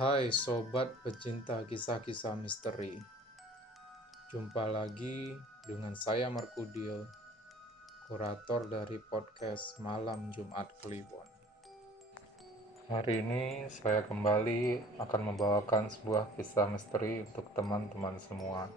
Hai sobat pecinta kisah-kisah misteri. Jumpa lagi dengan saya Markudio, kurator dari podcast Malam Jumat Kliwon. Hari ini saya kembali akan membawakan sebuah kisah misteri untuk teman-teman semua.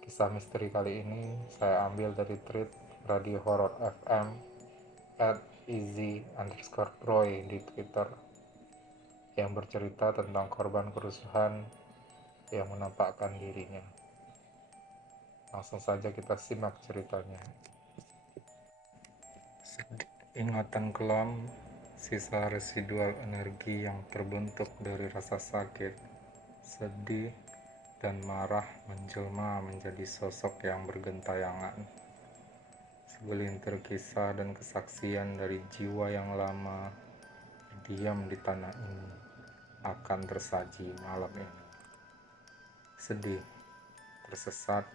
Kisah misteri kali ini saya ambil dari thread Radio Horror FM @easy_broy di Twitter yang bercerita tentang korban kerusuhan yang menampakkan dirinya. Langsung saja kita simak ceritanya. Ingatan kelam, sisa residual energi yang terbentuk dari rasa sakit, sedih, dan marah menjelma menjadi sosok yang bergentayangan. Segelintir kisah dan kesaksian dari jiwa yang lama diam di tanah ini akan tersaji malam ini. Sedih, tersesat,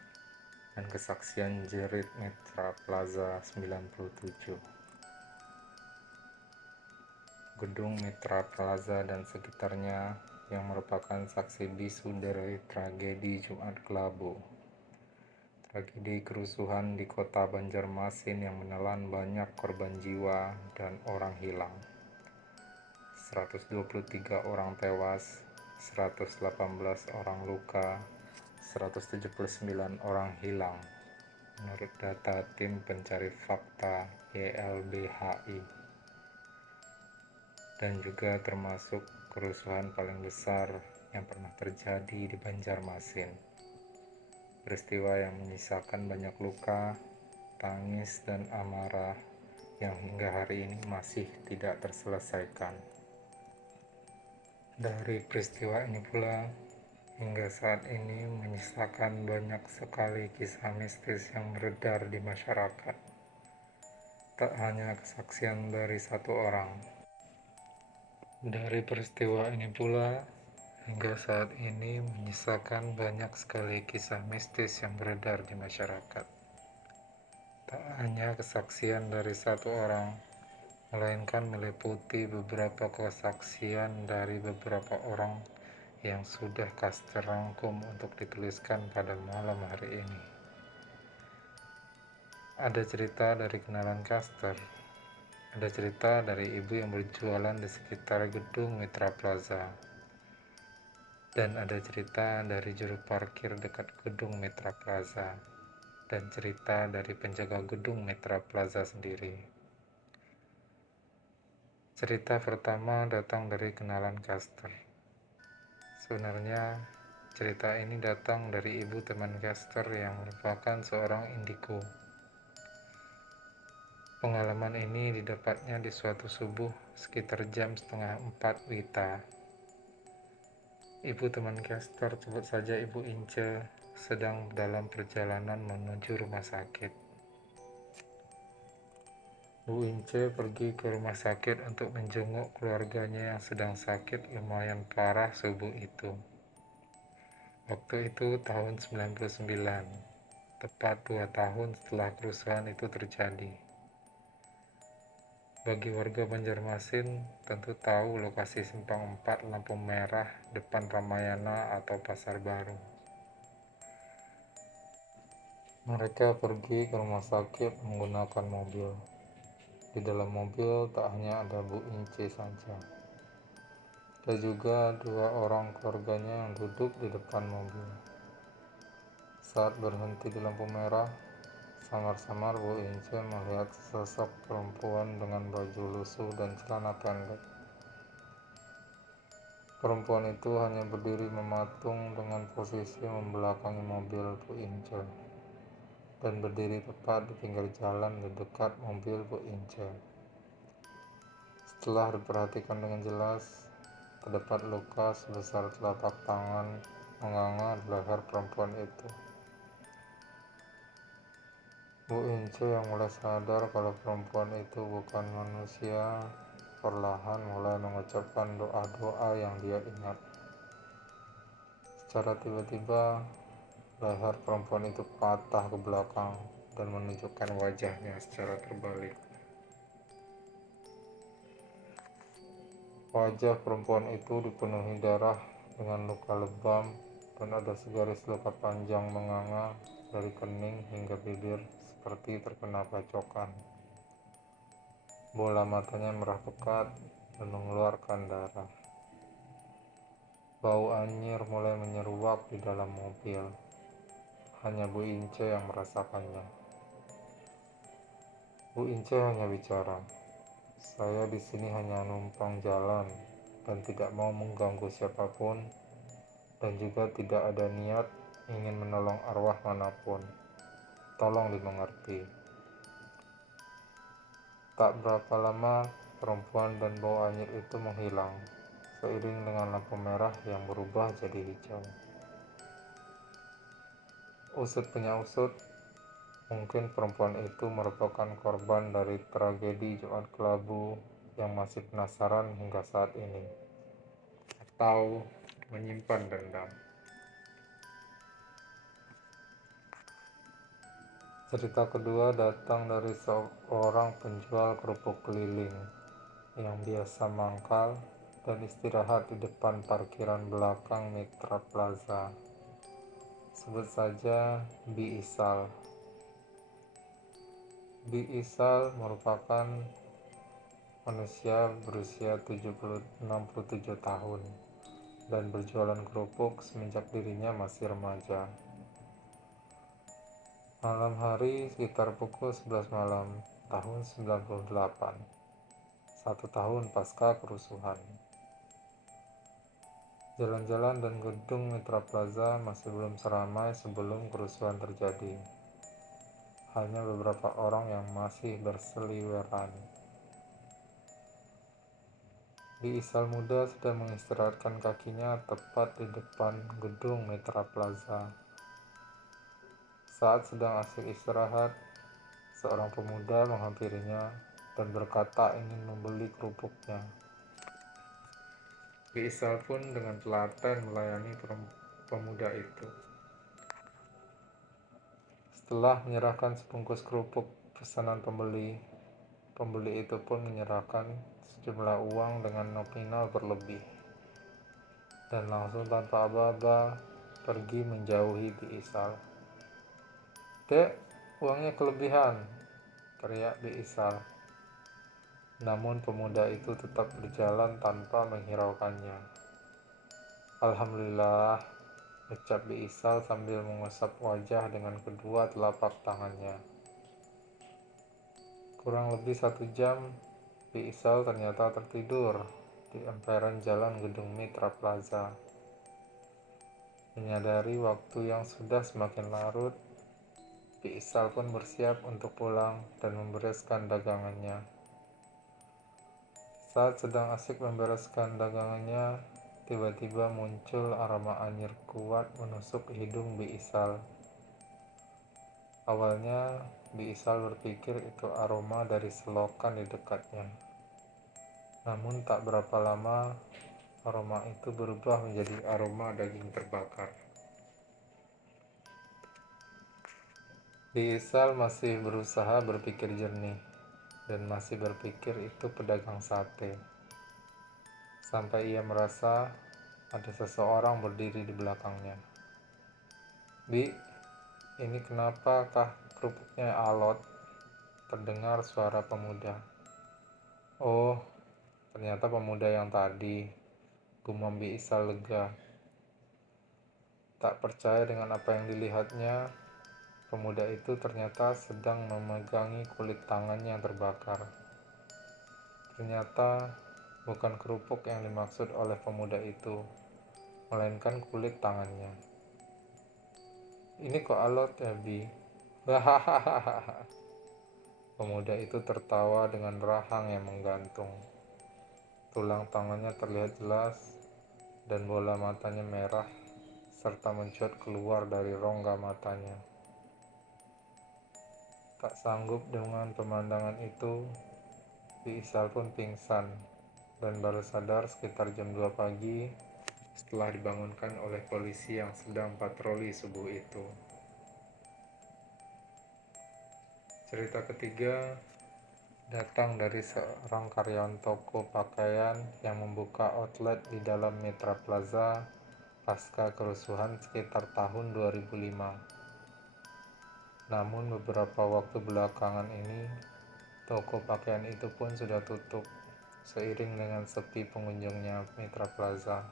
dan kesaksian jerit Mitra Plaza 97. Gedung Mitra Plaza dan sekitarnya yang merupakan saksi bisu dari tragedi Jumat Kelabu. Tragedi kerusuhan di kota Banjarmasin yang menelan banyak korban jiwa dan orang hilang. 123 orang tewas, 118 orang luka, 179 orang hilang. Menurut data tim pencari fakta YLBHI. Dan juga termasuk kerusuhan paling besar yang pernah terjadi di Banjarmasin. Peristiwa yang menyisakan banyak luka, tangis, dan amarah yang hingga hari ini masih tidak terselesaikan. Dari peristiwa ini pula, hingga saat ini menyisakan banyak sekali kisah mistis yang beredar di masyarakat. Tak hanya kesaksian dari satu orang. Dari peristiwa ini pula, hingga saat ini menyisakan banyak sekali kisah mistis yang beredar di masyarakat. Tak hanya kesaksian dari satu orang, melainkan meliputi beberapa kesaksian dari beberapa orang yang sudah Caster rangkum untuk dituliskan pada malam hari ini. Ada cerita dari kenalan Caster, ada cerita dari ibu yang berjualan di sekitar gedung Mitra Plaza, dan ada cerita dari juru parkir dekat gedung Mitra Plaza, dan cerita dari penjaga gedung Mitra Plaza sendiri. Cerita pertama datang dari kenalan Caster. Sebenarnya cerita ini datang dari ibu teman Caster yang merupakan seorang indigo. Pengalaman ini didapatnya di suatu subuh sekitar jam 3:30 WITA. Ibu teman Caster, sebut saja Ibu Ince, sedang dalam perjalanan menuju rumah sakit. Bu Ince pergi ke rumah sakit untuk menjenguk keluarganya yang sedang sakit lumayan parah subuh itu. Waktu itu tahun 99, tepat 2 tahun setelah kerusuhan itu terjadi. Bagi warga Banjarmasin tentu tahu lokasi Simpang 4 lampu merah depan Ramayana atau Pasar Baru. Mereka pergi ke rumah sakit menggunakan mobil. Di dalam mobil tak hanya ada Bu Ince saja. Ada juga 2 orang keluarganya yang duduk di depan mobil. Saat berhenti di lampu merah, samar-samar Bu Ince melihat sosok perempuan dengan baju lusuh dan celana pendek. Perempuan itu hanya berdiri mematung dengan posisi membelakangi mobil Bu Ince dan berdiri tepat di pinggir jalan di dekat mobil Bu Ince. Setelah diperhatikan dengan jelas, terdapat luka sebesar telapak tangan menganga di leher perempuan itu. Bu Ince yang mulai sadar kalau perempuan itu bukan manusia, perlahan mulai mengucapkan doa-doa yang dia ingat. Secara tiba-tiba, leher perempuan itu patah ke belakang dan menunjukkan wajahnya secara terbalik. Wajah perempuan itu dipenuhi darah dengan luka lebam dan ada segaris luka panjang menganga dari kening hingga bibir seperti terkena bacokan. Bola matanya merah pekat dan mengeluarkan darah. Bau anyir mulai menyeruak di dalam mobil. Hanya Bu Ince yang merasakannya. Bu Ince hanya bicara, "Saya di sini hanya numpang jalan dan tidak mau mengganggu siapapun dan juga tidak ada niat ingin menolong arwah manapun. Tolong dimengerti." Tak berapa lama, perempuan dan bau anyir itu menghilang, seiring dengan lampu merah yang berubah jadi hijau. Usut punya usut, mungkin perempuan itu merupakan korban dari tragedi Jumat Kelabu yang masih penasaran hingga saat ini, atau menyimpan dendam. Cerita kedua datang dari seorang penjual kerupuk keliling yang biasa mangkal dan istirahat di depan parkiran belakang Mitra Plaza. Sebut saja Bi Isal. Bi Isal merupakan manusia berusia 67 tahun dan berjualan kerupuk semenjak dirinya masih remaja. Malam hari sekitar pukul 11 malam tahun 98, 1 tahun pasca kerusuhan. Jalan-jalan dan gedung Mitra Plaza masih belum seramai sebelum kerusuhan terjadi. Hanya beberapa orang yang masih berseliweran. Bi Isal muda sedang mengistirahatkan kakinya tepat di depan gedung Mitra Plaza. Saat sedang asik istirahat, seorang pemuda menghampirinya dan berkata ingin membeli kerupuknya. Bi Isal pun dengan telaten melayani pemuda itu. Setelah menyerahkan sebungkus kerupuk pesanan pembeli, pembeli itu pun menyerahkan sejumlah uang dengan nominal berlebih dan langsung tanpa aba-aba pergi menjauhi Bi Isal. "Dek, uangnya kelebihan," teriak Bi Isal. Namun pemuda itu tetap berjalan tanpa menghiraukannya. "Alhamdulillah," ucap Bi Isal sambil mengusap wajah dengan kedua telapak tangannya. Kurang lebih 1 jam, Bi Isal ternyata tertidur di emperan jalan gedung Mitra Plaza. Menyadari waktu yang sudah semakin larut, Bi Isal pun bersiap untuk pulang dan membereskan dagangannya. Saat sedang asik membereskan dagangannya, tiba-tiba muncul aroma anyir kuat menusuk hidung Bi Isal. Awalnya, Bi Isal berpikir itu aroma dari selokan di dekatnya. Namun tak berapa lama, aroma itu berubah menjadi aroma daging terbakar. Bi Isal masih berusaha berpikir jernih dan masih berpikir itu pedagang sate. Sampai ia merasa ada seseorang berdiri di belakangnya. "Bi, ini kenapa kah kerupuknya alot?" Terdengar suara pemuda. "Oh, ternyata pemuda yang tadi," gumam Bi Isal lega. Tak percaya dengan apa yang dilihatnya, pemuda itu ternyata sedang memegangi kulit tangannya yang terbakar. Ternyata bukan kerupuk yang dimaksud oleh pemuda itu, melainkan kulit tangannya. "Ini kok alot ya, Bi?" Hahaha. Pemuda itu tertawa dengan rahang yang menggantung. Tulang tangannya terlihat jelas dan bola matanya merah serta mencuat keluar dari rongga matanya. Tak sanggup dengan pemandangan itu, Bi Isal pun pingsan dan baru sadar sekitar jam 2 pagi setelah dibangunkan oleh polisi yang sedang patroli subuh itu. Cerita ketiga datang dari seorang karyawan toko pakaian yang membuka outlet di dalam Mitra Plaza pasca kerusuhan sekitar tahun 2005. Namun beberapa waktu belakangan ini, toko pakaian itu pun sudah tutup, seiring dengan sepi pengunjungnya Mitra Plaza.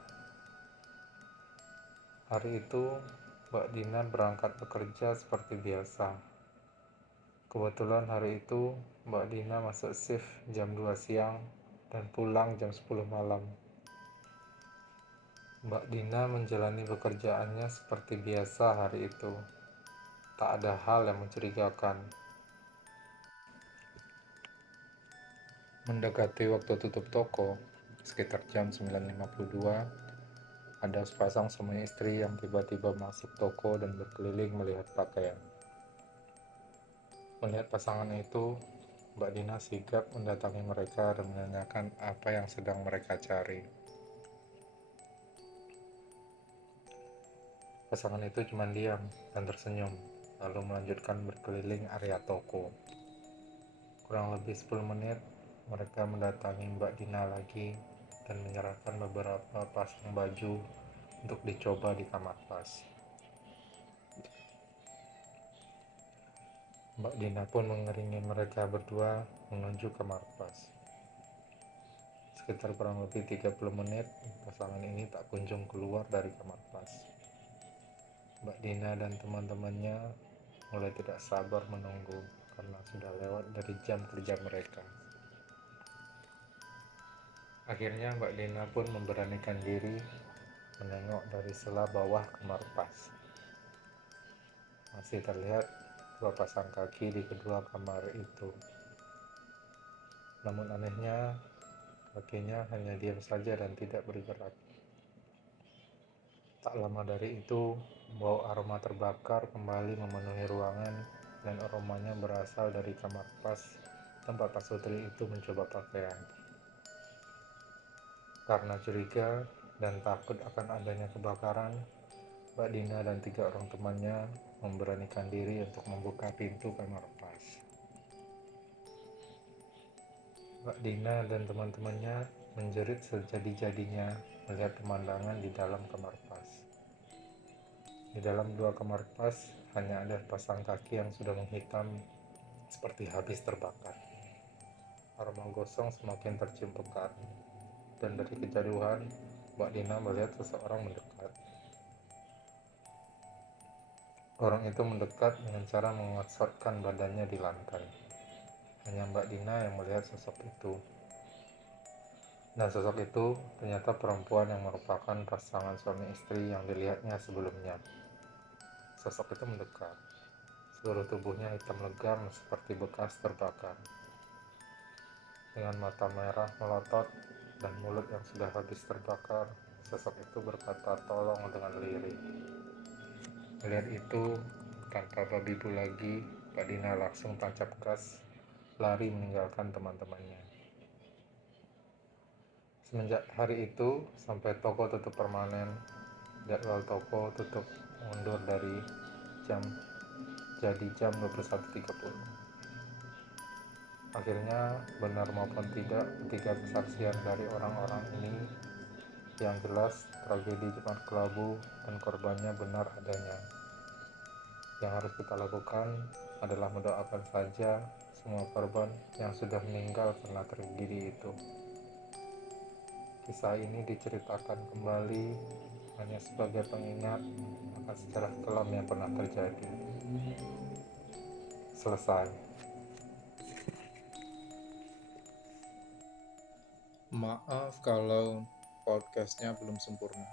Hari itu, Mbak Dina berangkat bekerja seperti biasa. Kebetulan hari itu, Mbak Dina masuk shift jam 2 siang dan pulang jam 10 malam. Mbak Dina menjalani pekerjaannya seperti biasa hari itu. Tak ada hal yang mencurigakan. Mendekati waktu tutup toko, sekitar jam 9.52, ada sepasang suami istri yang tiba-tiba masuk toko dan berkeliling melihat pakaian. Melihat pasangan itu, Mbak Dina sigap mendatangi mereka dan menanyakan apa yang sedang mereka cari. Pasangan itu cuma diam dan tersenyum, lalu melanjutkan berkeliling area toko. Kurang lebih 10 menit, mereka mendatangi Mbak Dina lagi dan menyerahkan beberapa pasang baju untuk dicoba di kamar pas. Mbak Dina pun mengiringi mereka berdua menuju kamar pas. Sekitar kurang lebih 30 menit, pasangan ini tak kunjung keluar dari kamar pas. Mbak Dina dan teman-temannya mulai tidak sabar menunggu karena sudah lewat dari jam kerja mereka. Akhirnya Mbak Dina pun memberanikan diri menengok dari sela bawah kamar pas. Masih terlihat dua pasang kaki di kedua kamar itu. Namun anehnya, kakinya hanya diam saja dan tidak bergerak. Tak lama dari itu, bau aroma terbakar kembali memenuhi ruangan dan aromanya berasal dari kamar pas tempat Pak Sutri itu mencoba pakaian. Karena curiga dan takut akan adanya kebakaran, Mbak Dina dan 3 orang temannya memberanikan diri untuk membuka pintu kamar pas. Mbak Dina dan teman-temannya menjerit sejadi-jadinya melihat pemandangan di dalam kamar pas. Di dalam 2 kamar pas hanya ada pasang kaki yang sudah menghitam seperti habis terbakar. Aroma gosong semakin tercium pekat, dan dari kejauhan Mbak Dina melihat seseorang mendekat. Orang itu mendekat dengan cara mengosotkan badannya di lantai. Hanya Mbak Dina yang melihat sosok itu. Dan sosok itu ternyata perempuan yang merupakan pasangan suami istri yang dilihatnya sebelumnya. Sosok itu mendekat. Seluruh tubuhnya hitam legam seperti bekas terbakar. Dengan mata merah melotot dan mulut yang sudah habis terbakar, sosok itu berkata tolong dengan lirih. Melihat itu, tanpa babi bu lagi, Mbak Dina langsung tancap gas, lari meninggalkan teman-temannya. Semenjak hari itu, sampai toko tutup permanen, jadwal toko tutup mundur dari jam 21.30. Akhirnya, benar maupun tidak, 3 kesaksian dari orang-orang ini yang jelas tragedi Jumat Kelabu dan korbannya benar adanya. Yang harus kita lakukan adalah mendoakan saja semua korban yang sudah meninggal karena tragedi itu. Kisah ini diceritakan kembali hanya sebagai pengingat akan sejarah kelam yang pernah terjadi. Selesai. Maaf kalau podcastnya belum sempurna.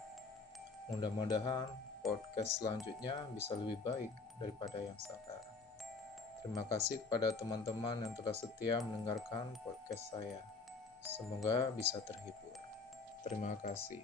Mudah-mudahan podcast selanjutnya bisa lebih baik daripada yang sekarang. Terima kasih kepada teman-teman yang telah setia mendengarkan podcast saya. Semoga bisa terhibur. Terima kasih.